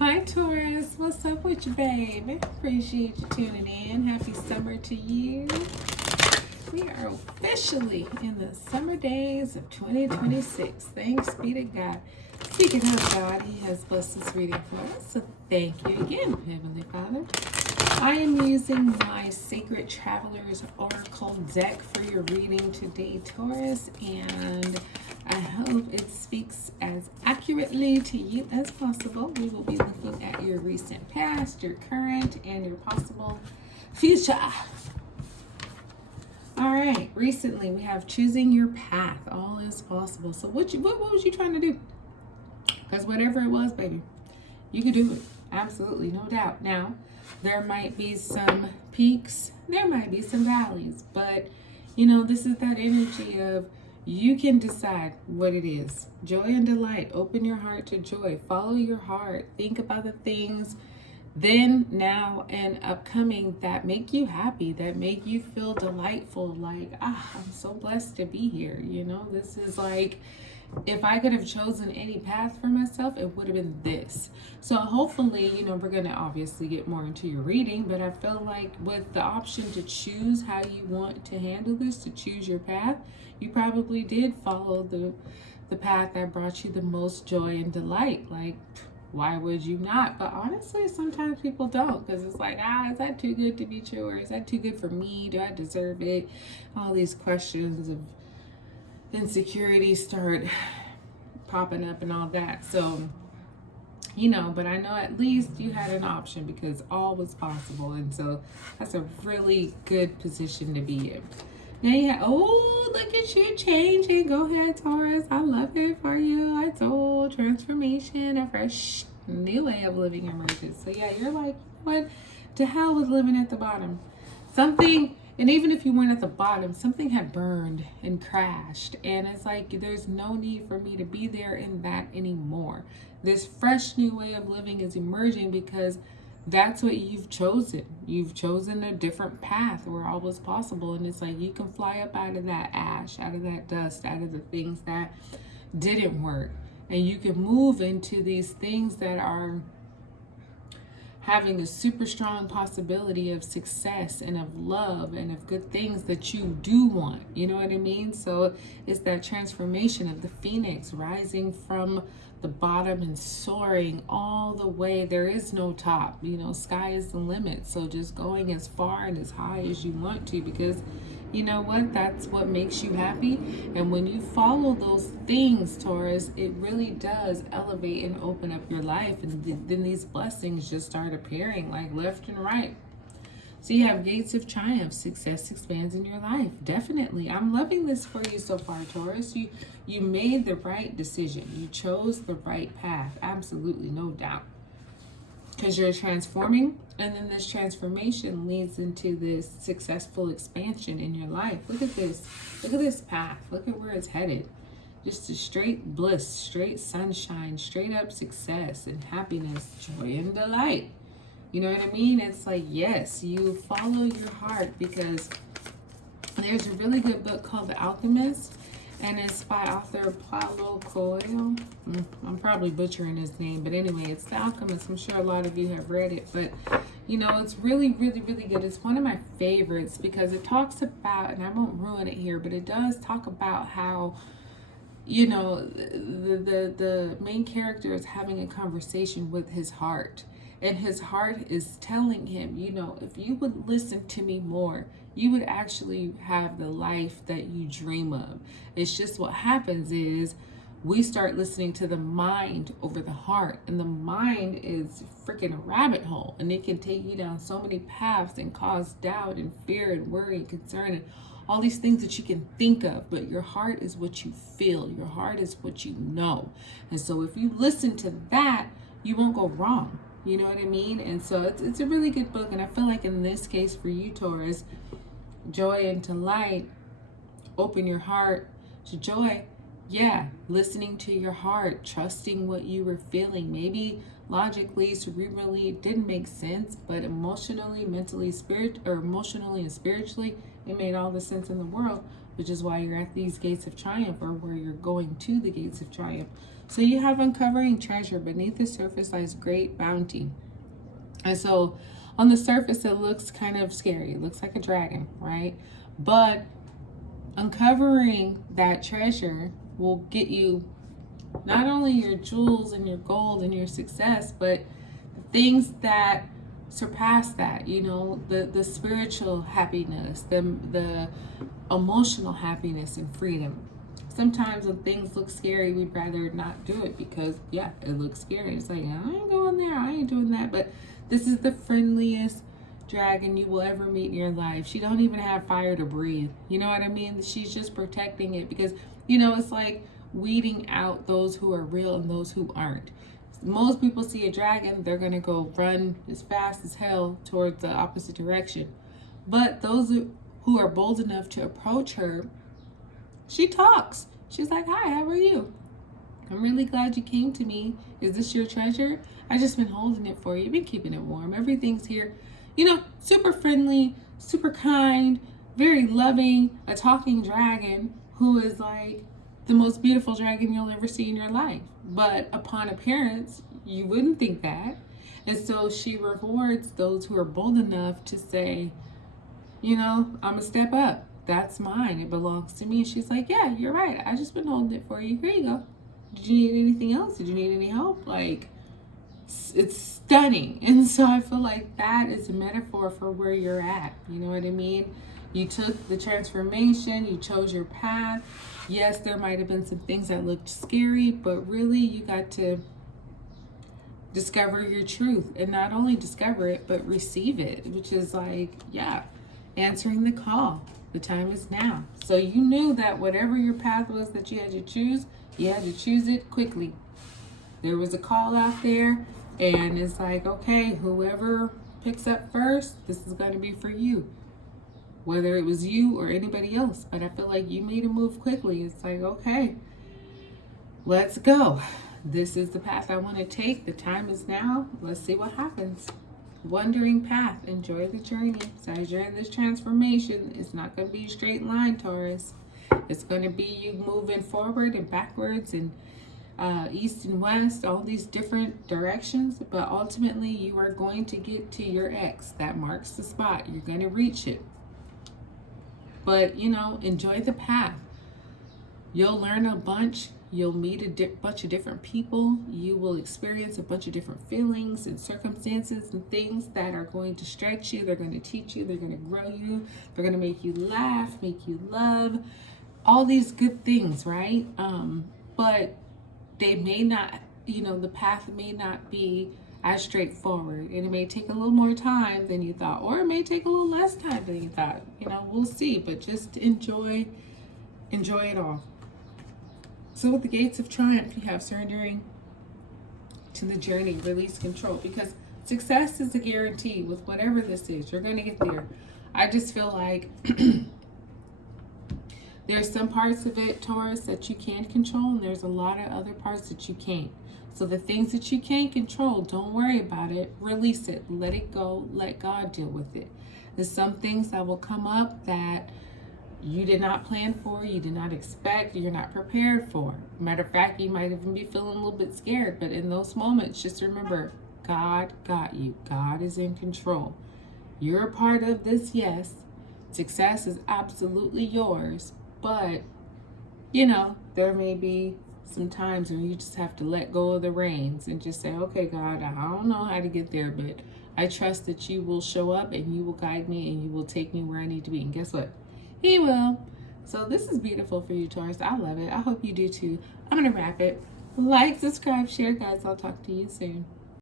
Hi Taurus, what's up with you, baby? Appreciate you tuning in. Happy summer to you. We are officially in the summer days of 2026. Thanks be to God. Speaking of God, He has blessed this reading for us. So thank you again, Heavenly Father. I am using my Sacred Travelers Oracle deck for your reading today, Taurus, and I hope it speaks as accurately to you as possible. We will be looking at your recent past, your current, and your possible future. All right, recently we have choosing your path. All is possible. So what was you trying to do? Because whatever it was, baby, you could do it. Absolutely, no doubt. Now, there might be some peaks, there might be some valleys, but this is that energy of you can decide what it is. Joy and delight. Open your heart to joy. Follow your heart. Think about the things then, now, and upcoming that make you happy, that make you feel delightful. Like, I'm so blessed to be here. This is like, if I could have chosen any path for myself, it would have been this. So hopefully, we're going to obviously get more into your reading, but I feel like with the option to choose how you want to handle this, to choose your path, you probably did follow the path that brought you the most joy and delight. Like, why would you not? But honestly, sometimes people don't, because it's like, is that too good to be true? Or is that too good for me? Do I deserve it? All these questions of insecurity start popping up and all that. So, but I know at least you had an option because all was possible. And so that's a really good position to be in. Now look at you changing. Go ahead, Taurus. I love it for you. I told transformation, a fresh new way of living emerges. So yeah, you're like, what? To hell with living at the bottom. Something, and even if you weren't at the bottom, something had burned and crashed. And it's like, there's no need for me to be there in that anymore. This fresh new way of living is emerging because that's what you've chosen. You've chosen a different path where all was possible. And it's like you can fly up out of that ash, out of that dust, out of the things that didn't work. And you can move into these things that are having a super strong possibility of success and of love and of good things that you do want. You know what I mean? So it's that transformation of the phoenix rising from the bottom and soaring all the way. There is no top. Sky is the limit. So just going as far and as high as you want to, because you know what? That's what makes you happy. And when you follow those things, Taurus, it really does elevate and open up your life. And then these blessings just start appearing like left and right. So you have gates of triumph. Success expands in your life. Definitely. I'm loving this for you so far, Taurus. You made the right decision. You chose the right path. Absolutely, no doubt. Because you're transforming, and then this transformation leads into this successful expansion in your life. Look at this. Look at this path. Look at where it's headed. Just a straight bliss, straight sunshine, straight up success and happiness, joy and delight. You know what I mean? It's like, yes, you follow your heart, because there's a really good book called The Alchemist, and it's by author Paulo Coelho. I'm probably butchering his name, but anyway, it's The Alchemist. I'm sure a lot of you have read it, but it's really, really, really good. It's one of my favorites because it talks about, and I won't ruin it here, but it does talk about how the main character is having a conversation with his heart. And his heart is telling him, if you would listen to me more, you would actually have the life that you dream of. It's just what happens is we start listening to the mind over the heart. And the mind is freaking a rabbit hole. And it can take you down so many paths and cause doubt and fear and worry and concern and all these things that you can think of. But your heart is what you feel. Your heart is what you know. And so if you listen to that, you won't go wrong. You know what I mean? And so it's a really good book. And I feel like in this case for you, Taurus, joy and delight, open your heart to joy. Yeah, listening to your heart, trusting what you were feeling. Maybe logically, cerebrally, it didn't make sense, but emotionally, mentally, emotionally and spiritually, it made all the sense in the world, which is why you're at these gates of triumph, or where you're going to the gates of triumph. So you have uncovering treasure. Beneath the surface lies great bounty. And so on the surface, it looks kind of scary. It looks like a dragon, right? But uncovering that treasure will get you not only your jewels and your gold and your success, but things that surpass that, you know, the spiritual happiness, the emotional happiness and freedom. Sometimes when things look scary, we'd rather not do it because, yeah, it looks scary. It's like, I ain't going there, I ain't doing that. But this is the friendliest dragon you will ever meet in your life. She don't even have fire to breathe. You know what I mean? She's just protecting it because, you know, it's like weeding out those who are real and those who aren't. Most people see a dragon, they're going to go run as fast as hell towards the opposite direction. But those who are bold enough to approach her, she talks. She's like, hi, how are you? I'm really glad you came to me. Is this your treasure? I just been holding it for you. Been keeping it warm. Everything's here. You know, super friendly, super kind, very loving, a talking dragon who is like the most beautiful dragon you'll ever see in your life. But upon appearance, you wouldn't think that. And so she rewards those who are bold enough to say, you know, I'm going to step up. That's mine. It belongs to me. And she's like, yeah, you're right. I just been holding it for you. Here you go. Did you need anything else? Did you need any help? Like, it's stunning. And so I feel like that is a metaphor for where you're at. You know what I mean? You took the transformation. You chose your path. Yes, there might have been some things that looked scary, but really you got to discover your truth. And not only discover it, but receive it, which is like, yeah, answering the call. The time is now. So you knew that whatever your path was that you had to choose it quickly. There was a call out there, and it's like, okay, whoever picks up first, this is going to be for you. Whether it was you or anybody else. But I feel like you made a move quickly. It's like, okay, let's go. This is the path I want to take. The time is now. Let's see what happens. Wandering path. Enjoy the journey. So as you're in this transformation, it's not going to be a straight line, Taurus. It's going to be you moving forward and backwards and east and west, all these different directions. But ultimately, you are going to get to your X. That marks the spot. You're going to reach it. But, you know, enjoy the path. You'll learn a bunch. You'll meet a bunch of different people. You will experience a bunch of different feelings and circumstances and things that are going to stretch you. They're going to teach you. They're going to grow you. They're going to make you laugh, make you love. All these good things, right? But they may not, you know, the path may not be as straightforward. And it may take a little more time than you thought. Or it may take a little less time than you thought. You know, we'll see. But just enjoy it all. So with the gates of triumph, you have surrendering to the journey, release control, because success is a guarantee with whatever this is. You're going to get there. I just feel like there's some parts of it, Taurus, that you can control, and there's a lot of other parts that you can't. So the things that you can't control, don't worry about it. Release it. Let it go. Let God deal with it. There's some things that will come up that you did not plan for, you did not expect, you're not prepared for. Matter of fact, you might even be feeling a little bit scared, but in those moments, just remember, God got you. God is in control. You're a part of this, yes. Success is absolutely yours, but, you know, there may be some times where you just have to let go of the reins and just say, okay, God, I don't know how to get there, but I trust that you will show up and you will guide me and you will take me where I need to be. And guess what? He will. So this is beautiful for you, Taurus. I love it. I hope you do too. I'm going to wrap it. Like, subscribe, share, guys. I'll talk to you soon.